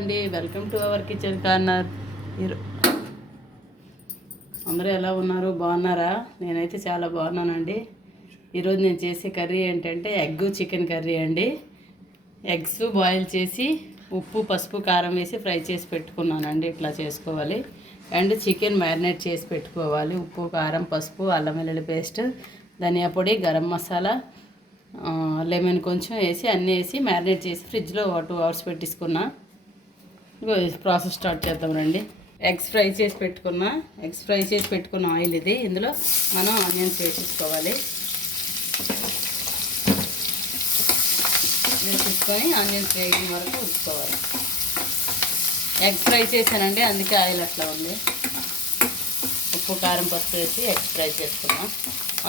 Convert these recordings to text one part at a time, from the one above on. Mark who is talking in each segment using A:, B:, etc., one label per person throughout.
A: అండి. Welcome to our kitchen corner అందరూ ఎలా ఉన్నారు? బాగున్నారా? నేనైతే చాలా బాగున్నానండి. ఈరోజు నేను చేసే కర్రీ ఏంటంటే ఎగ్ చికెన్ కర్రీ అండి. ఎగ్స్ బాయిల్ చేసి ఉప్పు పసుపు కారం వేసి ఫ్రై చేసి పెట్టుకున్నానండి. ఇట్లా చేసుకోవాలి. అండ్ చికెన్ మ్యారినేట్ చేసి పెట్టుకోవాలి. ఉప్పు కారం పసుపు అల్లం వెల్లుల్లి పేస్ట్ ధనియా పొడి గరం మసాలా లెమన్ కొంచెం వేసి అన్నీ వేసి మ్యారినేట్ చేసి ఫ్రిడ్జ్లో టూ అవర్స్ పెట్టించుకున్నాను ప్రాసెస్ స్టార్ట్ చేద్దాం రండి. ఎగ్స్ ఫ్రై చేసి పెట్టుకున్న ఎగ్స్ ఫ్రై చేసి పెట్టుకున్న ఆయిల్ ఇది. ఇందులో మనం ఆనియన్స్ వేసేసుకోవాలి. వేసేసుకొని ఆనియన్స్ వేయడం వరకు ఉంచుకోవాలి ఎగ్ ఫ్రై చేశానండి అందుకే ఆయిల్ అట్లా ఉంది. ఉప్పు కారం పసుపు వేసి ఎగ్ ఫ్రై చేసుకున్నాం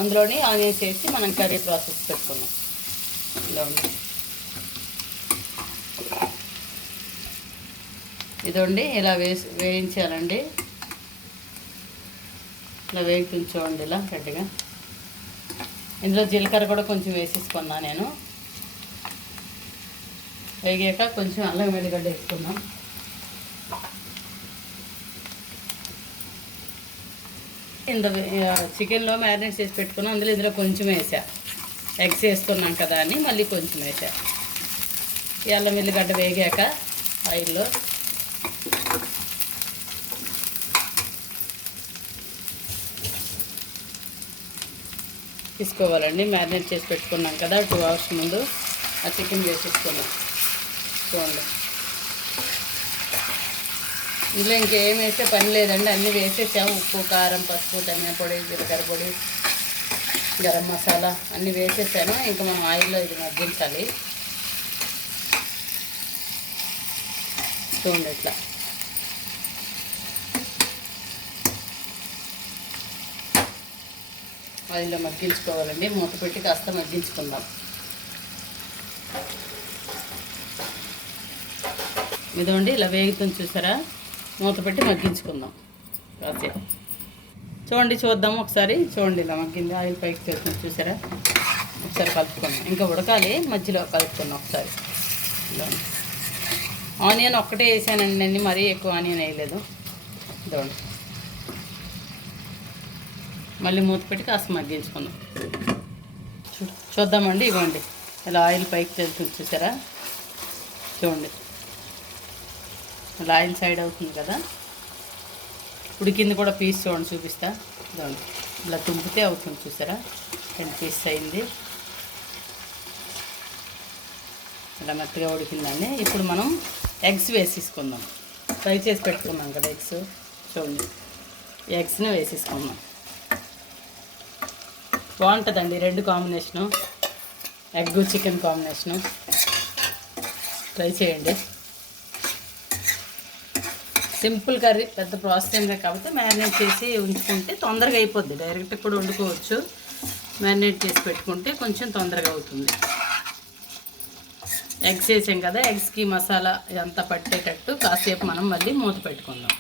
A: అందులోని ఆనియన్స్ వేసి మనం కర్రీ ప్రాసెస్ పెట్టుకున్నాం ఇలా ఉంది. ఇదండి ఇలా వేసి వేయించాలండి. ఇలా వేయించుకోండి ఇలా గట్టిగా. ఇందులో జీలకర్ర కూడా కొంచెం వేసేసుకున్నా నేను. వేగాక కొంచెం అల్లం వెల్లిగడ్డ వేసుకున్నాం ఇంత చికెన్లో మ్యారినేట్ చేసి పెట్టుకున్నాం. అందులో ఇందులో కొంచెం వేసా. ఎగ్స్ వేస్తున్నాం కదా అని మళ్ళీ కొంచెం వేసా. ఈ అల్లం వెల్లిగడ్డ వేగాక ఆయిల్లో తీసుకోవాలండి. మ్యారినేట్ చేసి పెట్టుకున్నాం కదా టూ అవర్స్ ముందు. ఆ చికెన్ వేసేసుకున్నాం చూడండి. ఇందులో ఇంకేం వేసే పని లేదండి. అన్నీ వేసేసాము. ఉప్పు కారం పసుపు ధనియా పొడి జీలకర్ర పొడి గరం మసాలా అన్నీ వేసేసాను. ఇంకా మనం ఆయిల్లో ఇది మగ్గించాలి. చూడండి ఇట్లా. ఆయిల్లో మగ్గించుకోవాలండి. మూత పెట్టి కాస్త మగ్గించుకుందాం. ఇదిగోండి ఇలా వేగుతుంది చూసారా? మూత పెట్టి మగ్గించుకుందాం. కాసేపు. చూడండి చూద్దాం ఒకసారి. చూడండి ఇలా మగ్గింది. ఆయిల్ పైకి చేస్తుంది చూసారా? ఒకసారి కలుపుకుందాం. ఇంకా ఉడకాలి. మధ్యలో కలుపుకుందాం ఒకసారి. ఇలా ఆనియన్ ఒక్కటే వేసానండి. మరీ ఎక్కువ ఆనియన్ వేయలేదు. ఇదండి మళ్ళీ మూత పెట్టి కాస్త మగ్గించుకుందాం. చూ- చూద్దామండి ఇవ్వండి ఇలా ఆయిల్ పైకి తెలుస్తుంది చూసారా? చూడండి. ఇలా ఆయిల్ సైడ్ అవుతుంది కదా? ఉడికింది కూడా పీస్ చూడండి చూపిస్తా. చూడండి ఇలా తుంపితే అవుతుంది చూసారా? రెండు పీస్ అయింది. ఇలా మెత్తగా ఉడికిందండి. ఇప్పుడు మనం ఎగ్స్ వేసేసుకుందాం. ఫ్రై చేసి పెట్టుకున్నాం కదా ఎగ్స్? చూడండి. ఎగ్స్ని వేసేసుకుందాం. బాగుంటుందండి రెండు combination. Egg chicken combination. Try చేయండి. సింపుల్ కర్రీ పెద్ద ప్రాసెస్ ఏం లేదు కాబట్టి మ్యారినేట్ చేసి ఉంచుకుంటే తొందరగా అయిపోద్ది. డైరెక్ట్ కూడా వండుకోవచ్చు. మ్యారినేట్ చేసి పెట్టుకుంటే కొంచెం తొందరగా అవుతుంది. ఎగ్స్ వేసాం కదా ఎగ్స్కి మసాలా ఇదంతా పట్టేటట్టు కాసేపు మనం మళ్ళీ మూత పెట్టుకుందాం.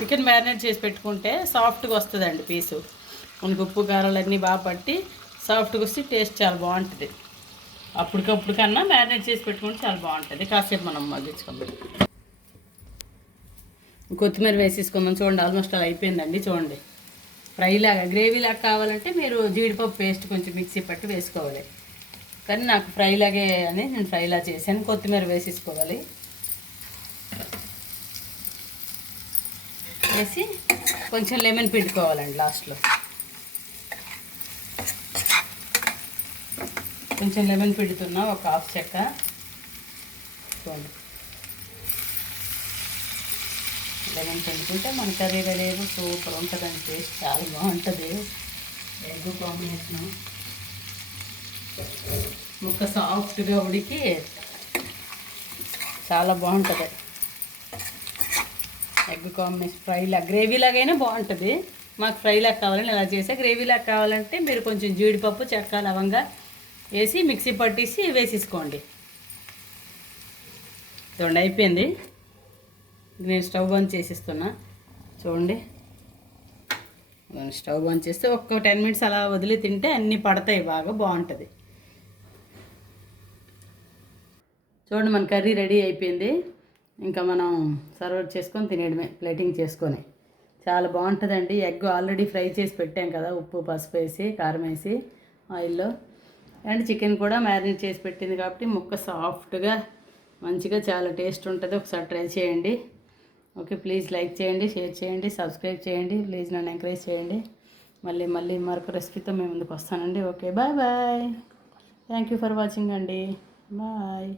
A: చికెన్ మ్యారినేట్ చేసి పెట్టుకుంటే సాఫ్ట్గా వస్తుందండి పీసు. మనకు ఉప్పు కారాలన్నీ బాగా పట్టి సాఫ్ట్గా వస్తే టేస్ట్ చాలా బాగుంటుంది. అప్పటికప్పుడు కన్నా మ్యారినేట్ చేసి పెట్టుకుంటే చాలా బాగుంటుంది. కాసేపు మనం మగ్గించుకుందాం. కొత్తిమీర వేసేసుకుందాం. చూడండి ఆల్మోస్ట్ అలా అయిపోయిందండి. చూడండి. ఫ్రైలాగా గ్రేవీలాగా కావాలంటే మీరు జీడిపప్పు పేస్ట్ కొంచెం మిక్సీ పట్టి వేసుకోవాలి. కానీ నాకు ఫ్రై లాగే అని నేను ఫ్రైలా చేశాను. కొత్తిమీర వేసేసుకోవాలి. వేసి కొంచెం లెమన్ పిండుకోవాలండి లాస్ట్లో. కొంచెం లెమన్ పెడుతున్నా ఒక హాఫ్ చెక్క. చూడండి లెమన్ పెట్టుకుంటే మన కర్రీ లేదు సూపర్ ఉంటుందండి టేస్ట్ చాలా బాగుంటుంది. Egg combination. ముక్క సాఫ్ట్గా ఉడికి చాలా బాగుంటుంది. ఎగ్ కాంబినేషన్ ఫ్రైలా గ్రేవీలాగైనా బాగుంటుంది. మాకు ఫ్రైలా కావాలని ఇలా చేసా గ్రేవీ లాగా కావాలంటే మీరు కొంచెం జీడిపప్పు చెక్క లవంగా వేసి మిక్సీ పట్టేసి వేసేసుకోండి. చూడండి అయిపోయింది. నేను స్టవ్ బంద్ చేసేస్తున్నా. చూడండి. స్టవ్ బంద్ చేస్తే ఒక్క టెన్ మినిట్స్ అలా వదిలి తింటే అన్నీ పడతాయి బాగా బాగుంటుంది. చూడండి మన కర్రీ రెడీ అయిపోయింది. ఇంకా మనం సర్వ్ చేసుకొని తినేయడమే ప్లేటింగ్ చేసుకొని. చాలా బాగుంటుందండి. ఎగ్ ఆల్రెడీ ఫ్రై చేసి పెట్టాం కదా ఉప్పు పసుపు వేసి కారం వేసి ఆయిల్లో. అండ్ చికెన్ కూడా మ్యారినేట్ చేసి పెట్టింది కాబట్టి ముక్క సాఫ్ట్గా మంచిగా చాలా టేస్ట్ ఉంటుంది. ఒకసారి ట్రై చేయండి. ఓకే ప్లీజ్ లైక్ చేయండి షేర్ చేయండి సబ్స్క్రైబ్ చేయండి ప్లీజ్ నన్ను ఎంకరేజ్ చేయండి. మళ్ళీ మళ్ళీ మరొక రెసిపీతో మేము ముందుకు వస్తానండి. Okay bye bye. Thank you for watching అండి. బాయ్